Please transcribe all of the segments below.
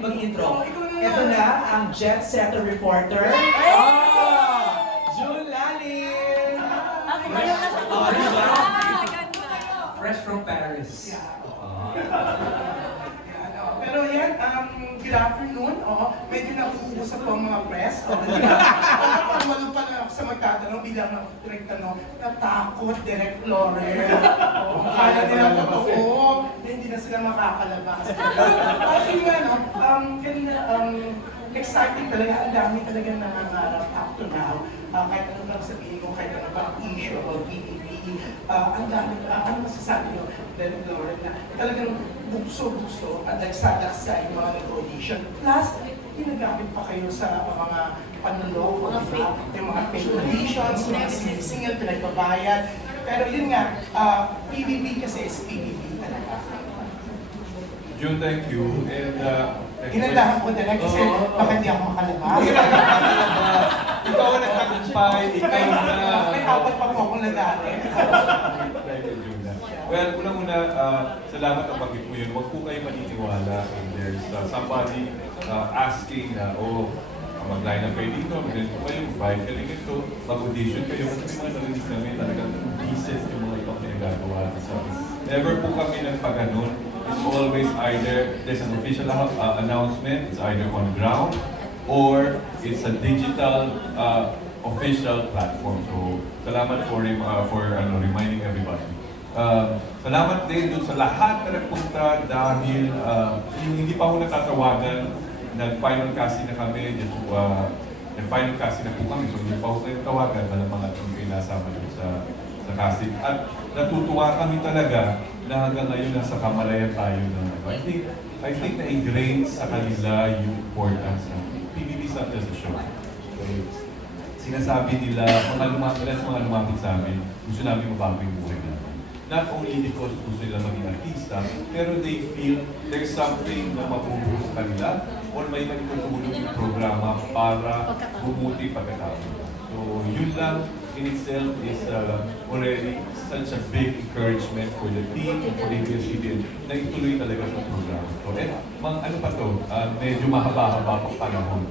mag-intro. Ikaw na. Ito na ang jet setter reporter. June Lalin! Fresh from Paris. Pero yan, good afternoon. Medyo nauubos ako ang mga press. Parang malupa na ako sa magtatanong, bilang ako direct tanong, natakot, Direct Laurel. Kala nila totoo, hindi na sila makakalabas. Actually nga, kanina, exciting talaga, ang dami talaga nangangarap up to now. Kahit ano lang sabihin ko, kahit ano bang issue about PPP, ang dami, ano masasabi nyo, Direct Laurel, na talagang bukso-bukso at nagsadaksay yung mga nag-audition. Plus, ginagamit pa kayo sa mga panulong, yung mga fake auditions, mga single pinagbabayad. Pero yun nga, PBB kasi is PBB talaga. June, thank you. And Inandahan ko din kasi baka hindi ako makalabas. Ikaw ang nagtagumpay, ikaw na. May apat pa po akong nagari. Well, unang-una, salamat ang bagay po yun. Huwag po kayo maniniwala and there's somebody asking na, mag-line up kayo dito, mag-line po kayo, mag-buy kayo dito, mag-audition kayo. Kasi may mga narinig namin talagang decent yung mga ibang pinagagawa. So, never po kami nagpaganon. It's always either there's an official announcement, it's either on ground, or it's a digital official platform. So, salamat for reminding everybody. Salamat din dun sa lahat na nagpunta dahil yung hindi pa ako natatawagan, nag-final casting na kami, nag-final casting na po kami, so hindi pa ako natatawagan, malamang at yung pinasama dun sa casting. At natutuwa kami talaga na hanggang ngayon nasa kamalayan tayo na I think na-ingrained sa kanila yung importance ng PBB is not just a show. So, sinasabi nila, mga lumapit sa amin, gusto namin mabago yung buhay namin. Not only because gusto nila maging artista, pero they feel there's something na mapupuno sa kanila or may magtutulong yung programa para bumuti pagkatao. So, yun lang in itself is already such a big encouragement for the team and for ABS-CBN na ituloy talaga sa programa. So, ano pa to, medyo mahaba-haba pang panahon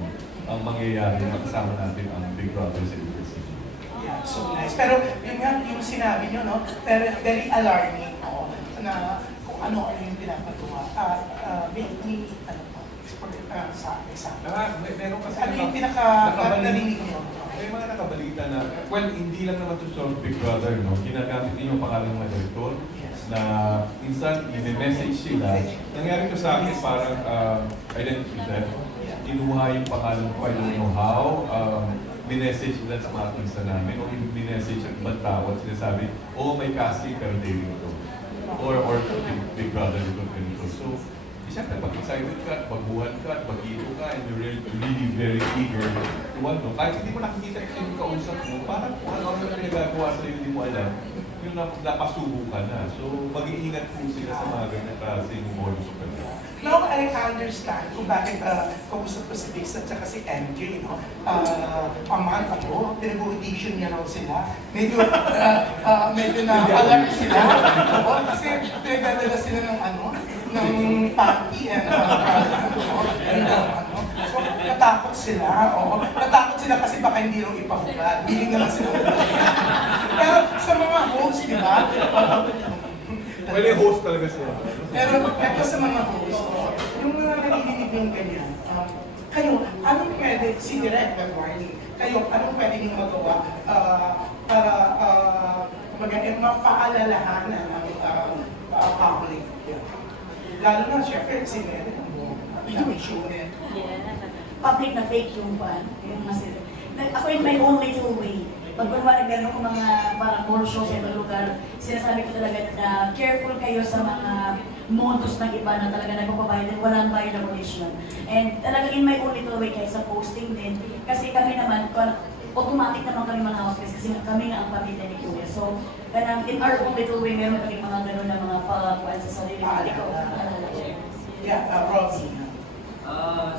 ang mangyayari na kasama natin ang Big Brother sa ABS-CBN. Yeah, so nice. Pero yun nga, yung sinabi nyo, no? Very alarming, na kung ano yung pinapagawa. May ano po, sa Meron kasi ano yung pinaka-narinig nyo? May mga nakabalita na, well, hindi lang naman ito sa Big Brother, no? Ginagamit din yung pangalan ng mga director na minsan, i-message sila. Nangyari ko sa akin parang identity theft. Kinuha yung pangalan ko, I don't know how. Minessage nila sa mga artista namin o minessage ang ibang tao at sinasabi, may casting pero daily ito. Or Big Brother ito ganito. So, siyempre, pag-excited ka, pag-buhan ka, pag-ito ka, and you're really very eager to want to. Kahit hindi mo nakikita yung kausap mo, parang kung ano na pinagagawa sa'yo, hindi mo alam, yung napasubo ka na. So, mag-iingat po sila sa mga ganyan klaseng modus operandi. Now, I understand kung bakit kausap ko si Bix at saka si MJ, no? A month ago, pinag-audition niya raw sila. Medyo na-alert sila. Kasi pinagdadala sila ng ng panty and so, natakot sila. Natakot sila kasi baka hindi raw ipahubad. Biling na lang sila. Pero sa mga host, di ba? Well, yung host talaga sila. Pero ito sa mga host, yung mga nadidinig yung ganyan, kayo, anong pwede, si Direct Warning, kayo, anong pwede nyo magawa para mapaalalahanan ng public? Lalo na, syempre, si Nene, issue net. Public na fake yung fan. Ako in my own little way. Pag kunwari gano'n ko mga parang mall show sa ibang lugar, sinasabi ko talaga na careful kayo sa mga modus ng iba na talaga nagpapabayad at walang bayad na audition. And talaga in my own little way kayo sa posting din. Kasi kami naman, automatic naman kami mga houseplace kasi kami nga ang pamilya ni Kuya. So, in our own little way, meron kami mga gano'n na mga pagkakuan sa sarili. Yeah, Robbie.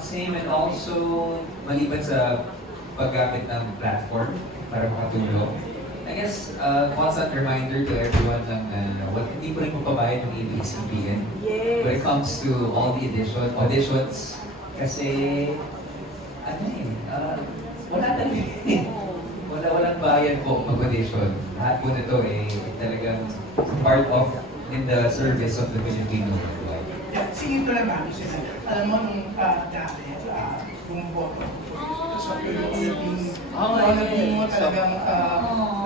Same, and also maliban sa paggamit ng platform para makatulong. I guess, constant reminder to everyone lang na hindi po rin magpabayad ng ABS-CBN when it comes to all the auditions, Kasi, wala talaga walang bayan po mag-audition. Lahat po nito talagang part of in the service of the Filipino. Singin ko lang bago sila. Alam mo, nung dati, bumuboto sa Philippines, naging mo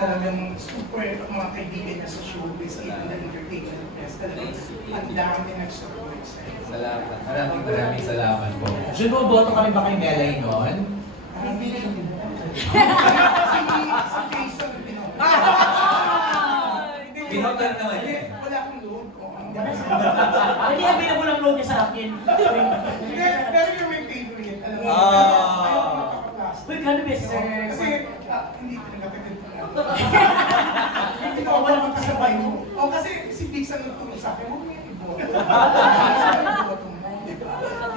talagang super mga kaibigan niya sa showbiz, even the entertainment press, talagang ang dami nag-support sa'yo. Salamat. Maraming salamat po. Jun, boto kami ba kay Melay noon? Hindi rin. Si Jason Pinoy. Pinotan naman eh. Wala akong load. Hindi available ang load niya sa akin. Pero you're my favorite. Alam mo, ayaw ko makakaplastic. Uy, gano'n ba, sir? Kasi, hindi ko nagkakatid ko na. Hindi ko wala kang kasabay mo. O kasi si Pix ang nagtulong sa akin, huwag mo yung iboto.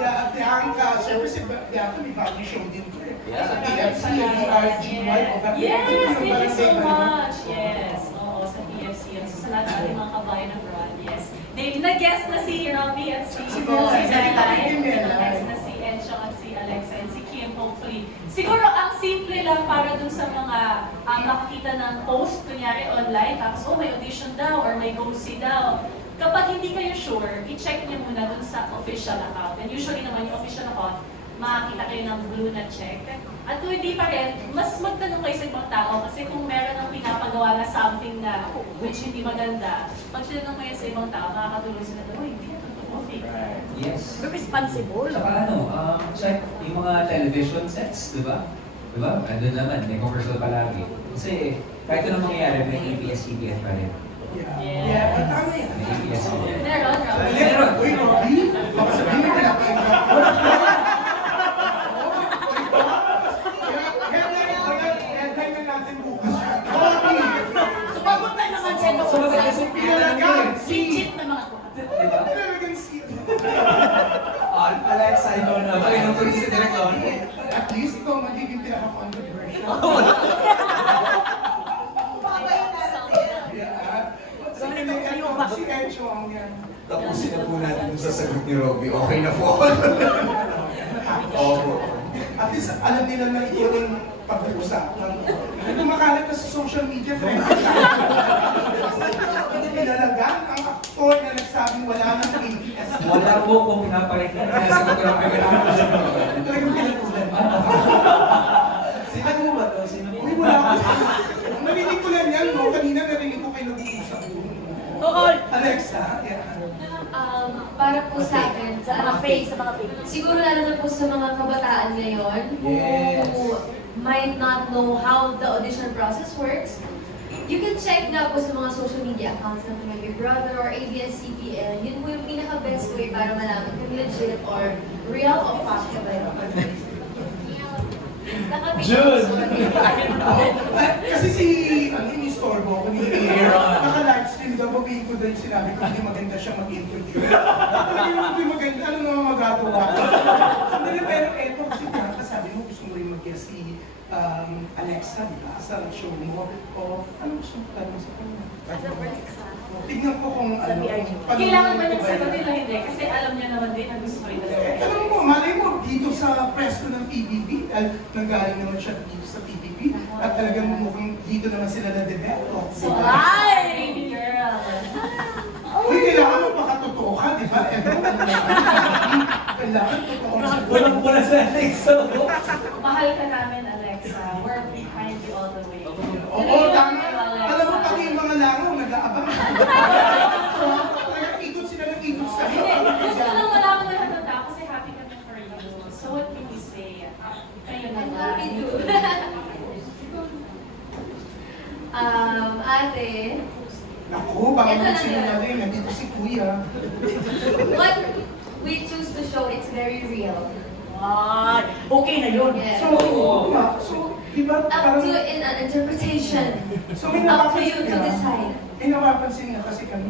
Kaya Bianca, syempre si Bianca may bagong show din ko eh. Sa PFC, yung RGY. Yes, thank you so much. Yes, oo, sa PFC. Sa lahat ng ating mga kabayan abroad, yes. Nag-guest na si Robbie at si Melay. Nag-guest na si Enchong at si Alexa and si Kim, hopefully. Siguro ang simple lang para dun sa mga makakita ng post, kunyari online, tapos may audition daw or may go-see daw. Kapag hindi kayo sure, i-check niyo muna dun sa official account. And usually naman yung official account, makakita kayo ng blue na check. At kung hindi pa rin, mas magtanong kayo sa ibang tao kasi kung meron ng pinapagawa na something na which hindi maganda, pag tinanong kayo sa ibang tao, makakatulong sila doon, hindi na totoo, fake. Yes. Responsible. Saka check yung mga television sets, di ba? Di ba? Andun naman, may commercial palagi. Kasi kahit anong mangyayari, may ABS-CBN pa rin. Yeah, but tama yan. May ABS-CBN. Meron. Uy, Robbie, baka sabihin mo pinapayag ka. Headline na natin bukas. Robbie! Sumagot na naman siya doon. Sumagot kasi Pinalagaan Legit na mga Di ba? Pinalagaan si... Alexa, ikaw na. Okay, nung tuloy si Director. At least ikaw magiging pinaka-controversial. Si Encho ang yan. Tapusin na po natin sa sagot ni Robbie. Okay na po. Opo. At least alam nila na ito yung pag-uusapan. Kumakalat na sa social media. Pinalagaan ang aktor na nagsabing wala nang ABS. Wala po kung pinapakita. Sinasagot ko lang kayo. Talagang pinatulan. Sino mo ba to? Sino mo? Uy, wala ko. Narinig ko lang yan, no? Kanina narinig ko kayo nag-uusap. Oo. Alexa, yeah. Para po sa akin, Sa mga fake, sa mga fake. siguro lalo na po sa mga kabataan ngayon Yes. who might not know how the audition process works. You can check na po sa mga social media accounts ng my Big Brother or ABS-CBN. Yun po yung pinaka-best way para malaman kung legit or real o fake ba yun. Jun! Kasi si, yung istorbo ko ni Aaron, naka-livestream daw, babihin ko dahil sinabi ko hindi maganda siya mag-interview. Hindi maganda, ano naman magagawa? Sandali, pero eto kasi Bianca, sabi mo gusto mo rin mag-guest si Alexa, di ba? Sa show mo. O, ano gusto mo tanong sa kanya? Tignan ko kung ano. Kailangan ba niyang sagutin o hindi? Kasi alam niya naman din na gusto rin na Alam mo, malay mo, dito sa press ko ng PBB, nanggaling naman siya dito sa PBB, at talagang mukhang dito naman sila na-develop. So, ay! Girl! Uy, kailangan magpakatotoo ka, di ba? Kailangan totoo sa Walang sa Alexa. Mahal ka namin, Alexa. We're behind you all the way. Oo, tama. Alam mo, pati yung mga langaw, nag-aabang. Ikot sila ng ikot sa Hindi, gusto ko lang malaman na natanda kasi happy kami for you. So what can we say? Kayo na I'm lang. happy too. Ate, Naku, baka naman sinungaling. Nandito si Kuya. what we choose to show, it's very real. Ay, okay na yun. Yes. So, di ba Up parang... to in an interpretation. So, may Up to napapansin you to ka. decide. May napapansin nga kasi kami,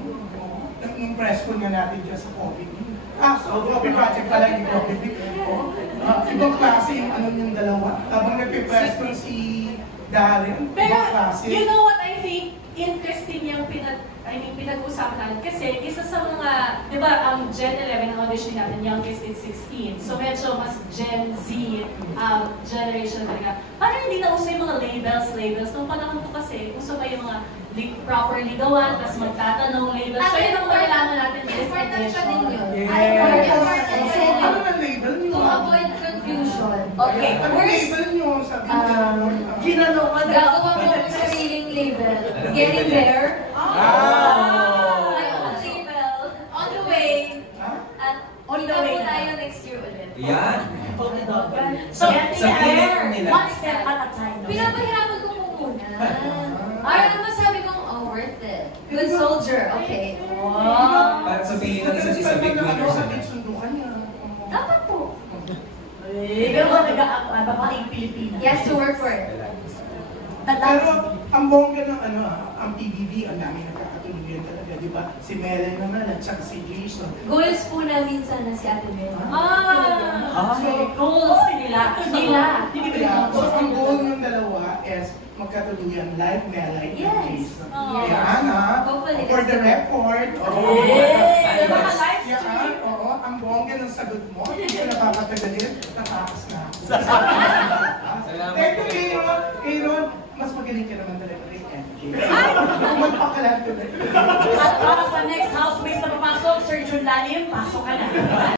nang-impress ko nga natin dyan sa coffee. So, coffee project pala, hindi coffee. Ibang klase yung ano yung dalawa. Habang nagpipress ko si Darren, Pero, ibang klase. you know what I think? Interesting yung I mean, pinag-usapan kasi isa sa mga, di ba, ang Gen 11 ang audition natin, youngest is 16. So medyo mas Gen Z generation talaga. Parang hindi na uso yung mga labels. Nung panahon ko kasi, uso pa yung mga proper ligawan, tapos magtatanong labels. So yun ang kailangan natin this Important siya din edition. yun. Yes. Ay, important Ano siya. ang label niyo? To avoid confusion. Okay. Ano label niyo? Sabi niyo. Ginanungan na. Gagawa mo ng sariling label. Getting there. Tayo ang label. On the way. At On the kita way po na. tayo next year ulit. Yan. So, Sa pilit nila. one step at a time. Pinapahirapan ko po muna. Ay, masabi kong, oh, worth it. Good soldier. Okay. Wow. Para sabihin ng isa't isa, big winners Sa na. sundukan niya. Dapat po. Ikaw ba babaeng Pilipinas? Yes, to work for it. Pero ang bongga ng ang PBB, ang dami nagkakatuluyan talaga, di ba? Si Melen naman at saka si Jason. Goals po namin sana si Ate Mel. Goals nila. Yeah, so ang goal ng dalawa is magkatuluyan like Melen and Yes. Jason. Yes. Yan Hopefully, for the that's the record. Yes. Mga live Yan, stream. oo, ang bongga ng sagot mo, hindi ko napapatagalin, natakas na ako. Salamat Thank po. you, Aaron. Mas magaling ka naman talaga rin, MJ. Magpakalan ko na. At para sa next housemates na papasok, Sir Jun Lalim, pasok ka na.